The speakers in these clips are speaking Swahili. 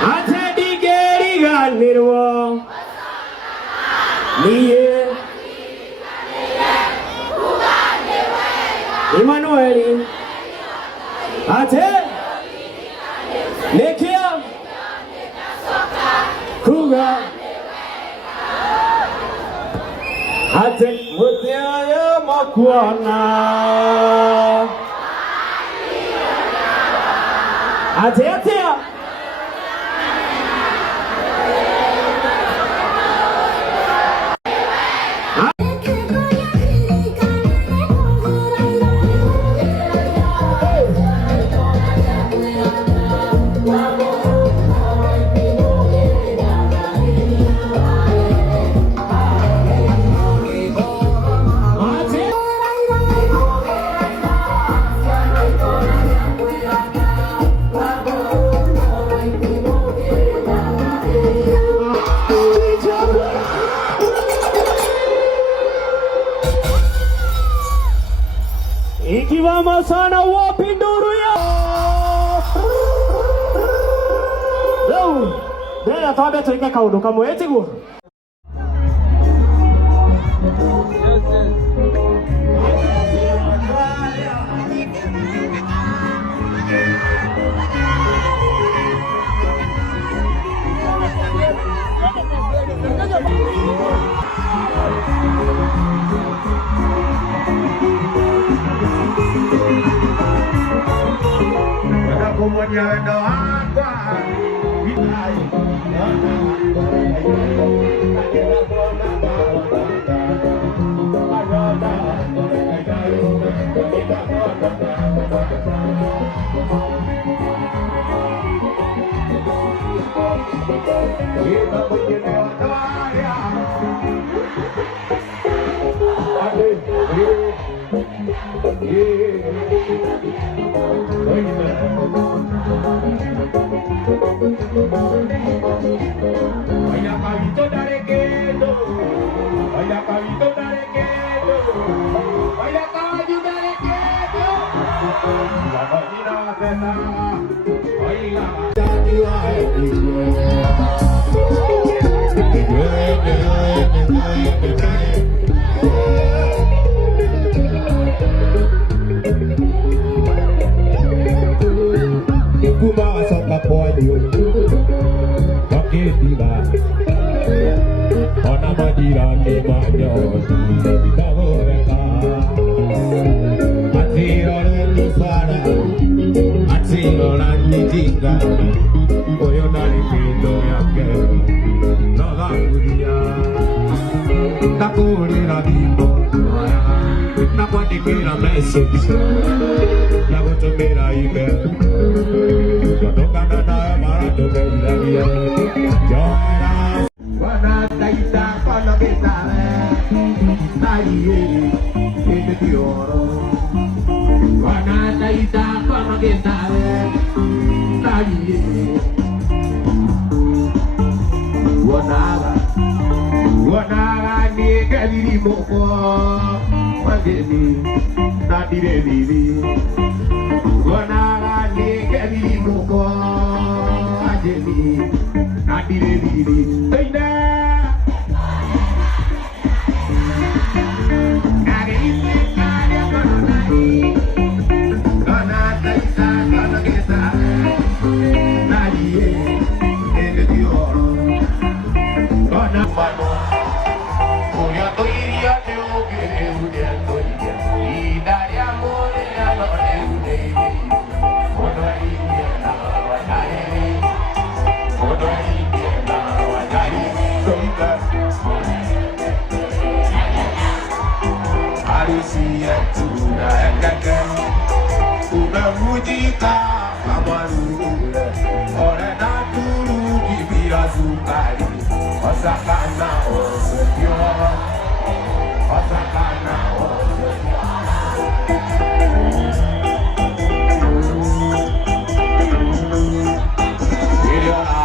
Atedigeriga nirwo. Niye. Emmanueli. Ate. Nekia. Kuga. Ate mutiaya makwana. Ate. Ikiwamo sana wapi nduru ya leo ndela twambe tuike kaundu kamwe tiguo como llevando agua vaya cabito darequedo, vaya cabito darequedo, vaya caballo darequedo, la gallina cena, oiga, ona majirani manyozi bagoreka atiro nufara atiro nanyijinga oyo nari kindo yake nagakuria nakurira bimbo nakwandikira message nagutumira email natokana nayo maratogeiragia joera wanataita kono besare naiye ene dioro wanataita kono besare naiye wanaga ni kadiri moko mageni nadire bibi wanaga ni kadiri moko ajeni nadire bibi teina Unamujika kamarule ore na turu kibira sukari osakana osepio osakana osepio ile ora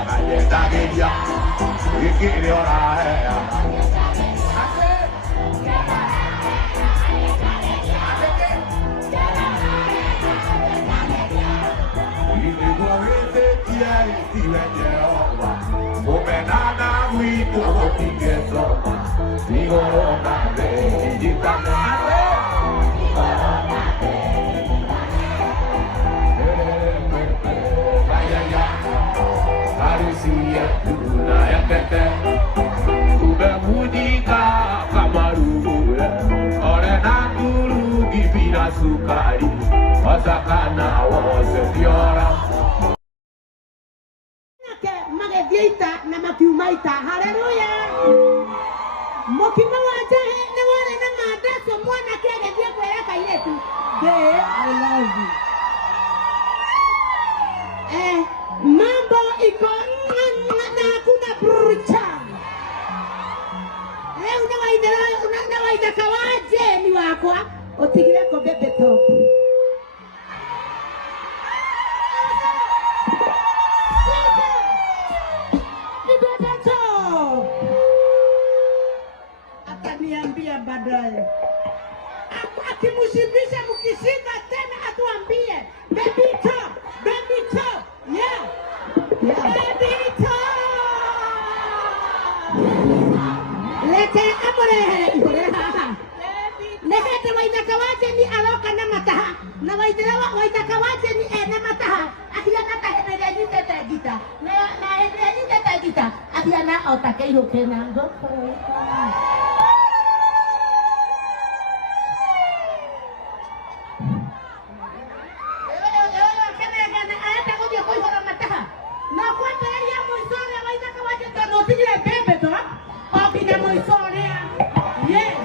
akajeta geja ile ora iwe Jehova Umenana witu ukigesoma Igorona be Jitane Harusia tunayakete Umemudika kamarugule Orena guru gibina sukari Osakana wose fiora Magedita na makiumaita haleluya Mokima wajahe na wale na madaso mwana kege dia kwa yaka yetu I love you mambo iko na kuna brucha unawaida kawaje ni wako otigire ko bebe top ataniambia baadaye akimushibisha mkishinda tena atuambie baby top yeah baby top lete amore Nekete waitaka waje ni aloka na mataha na waitaka waje ni ena mataha akiana tahenere ni tete gita na henere ni tete gita akiana otake ihoke na ngoko na kwa tayari ya moisore waitaka waje tono tigire bebe to okine moisore yeah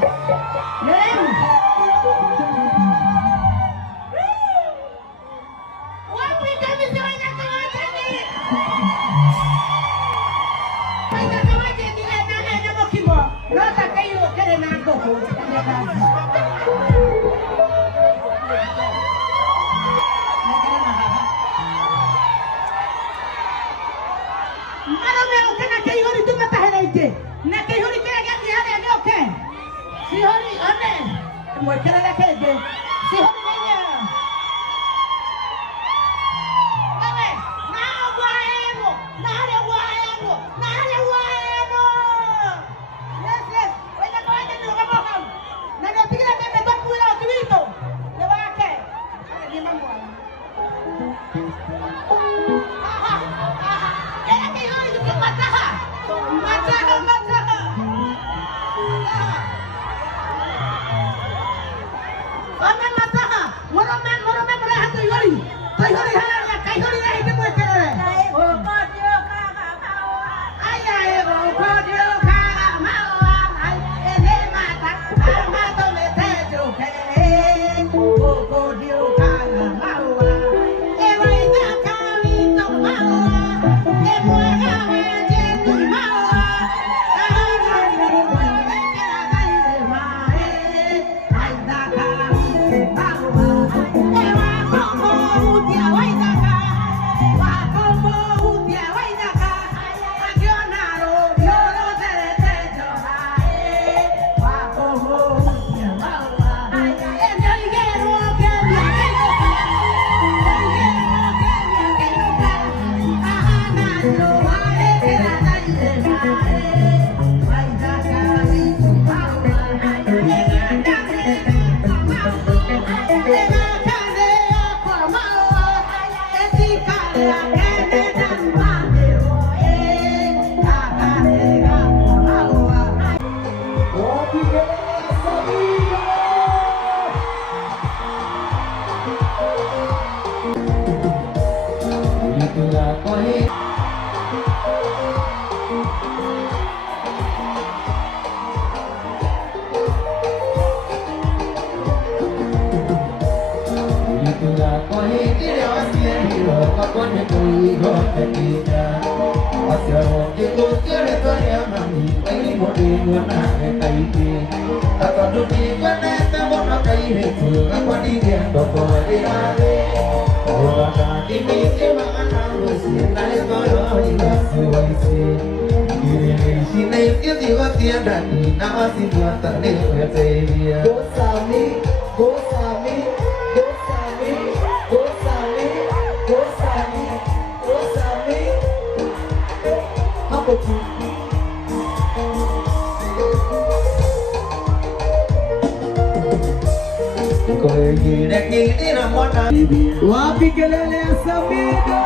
Wapi kelele ya Samido?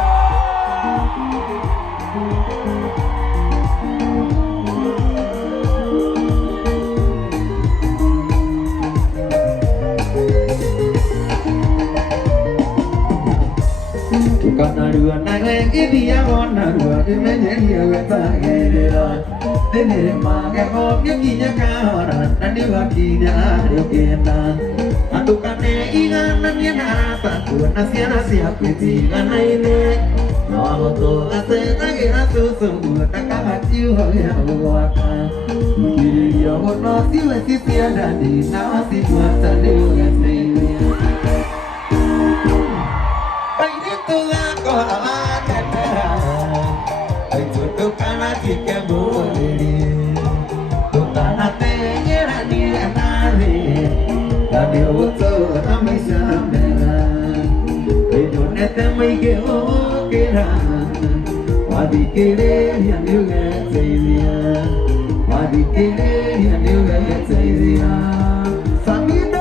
Tukanarua na ngithia gonarua imenyeria wetagerera Denere magego gikinya kahora na ndigakinya ario kenda Atukane iganania na arata na ciana ciaku itiganaine No ahoto atenagira tucu takagakiuho gĩa gũgwaka Ikiririo mũno ciwe ci cia ndani na wacibuata nĩ ũgateithia Tukana chike mwori Tukana tenyera ni enari Nani uto na maisha mera Ejunete maige okera Wadhikireria ni ugeteithia Wadhikireria ni ugeteithia Samido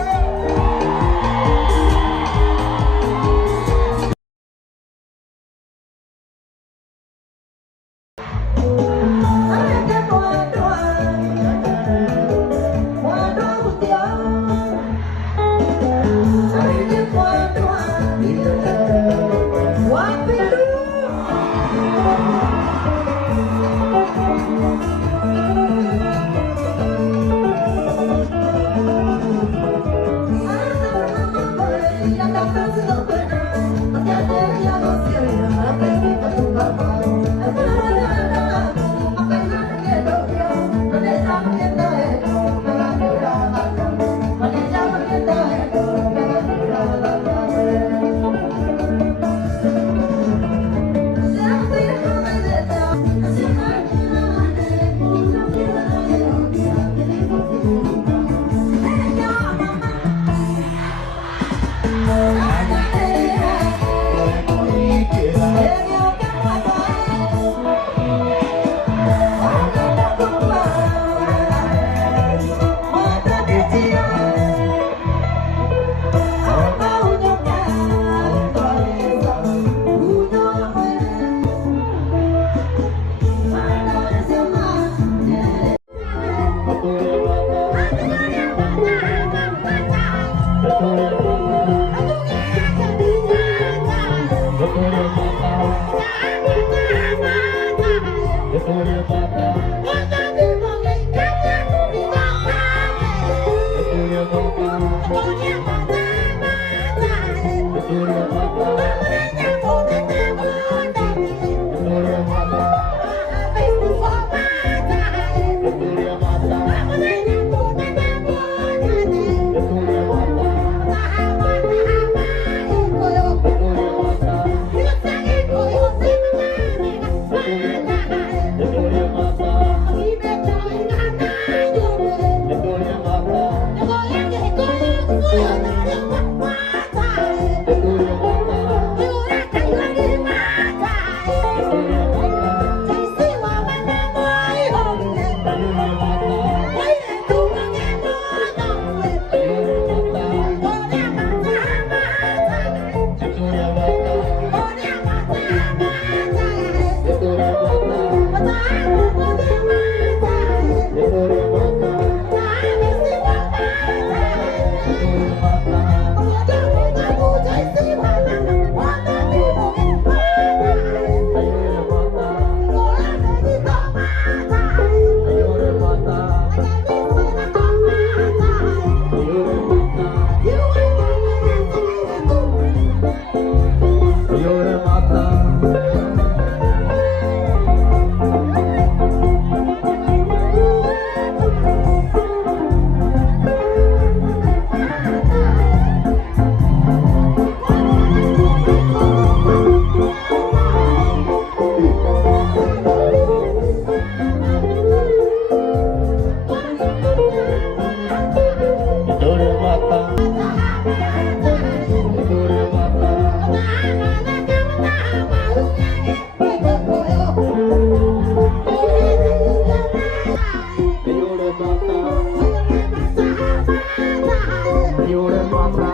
Mata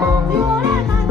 Tiore